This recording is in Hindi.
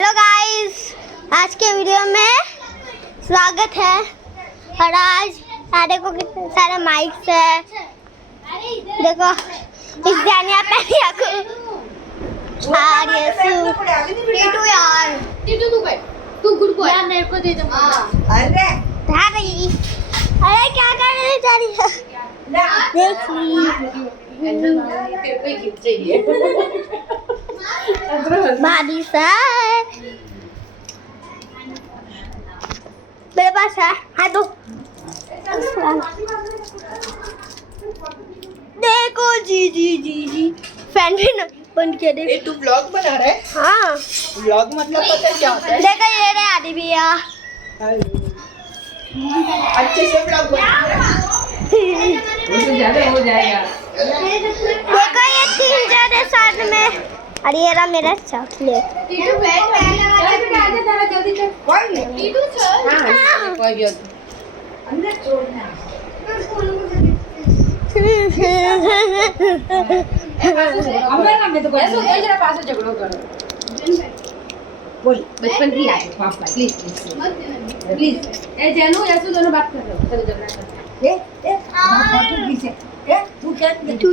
हेलो गाइस, आज के वीडियो में स्वागत है। और आज देखो कितने सारे माइक्स है। देखो इस जानिया पहनिया को और ये टीटू यार तू गुड बॉय यार, मेरे को दे दो। अरे अरे क्या कर रही जा रही है? देख ली बादी सर मेरे पास है। हाँ दो देखो जी जी जी जी फैन भी न बंद किया दे। ये तू व्लॉग बना रहा है? हाँ व्लॉग मतलब पता है क्या होता है? देखो ये रे आदि भैया अच्छे से व्लॉग बना रहा है। उससे ज्यादा हो जाएगा। देखो ये तीन जने साथ में। और ये रहा मेरा चॉकलेट। टीटू बैठ आजा जरा जल्दी चल। कोई नहीं। टीटू चल। हां कोई भी अंदर छोड़ना। अंदर में तो ऐसा कोई जरा पास से झगड़ो करो। बोल बचपन की याद पापा प्लीज प्लीज ए जानू ऐसे दोनों बात कर रहे हो, चलो झगड़ा करते हैं। ए फोटो खींचे। ए तू क्या तू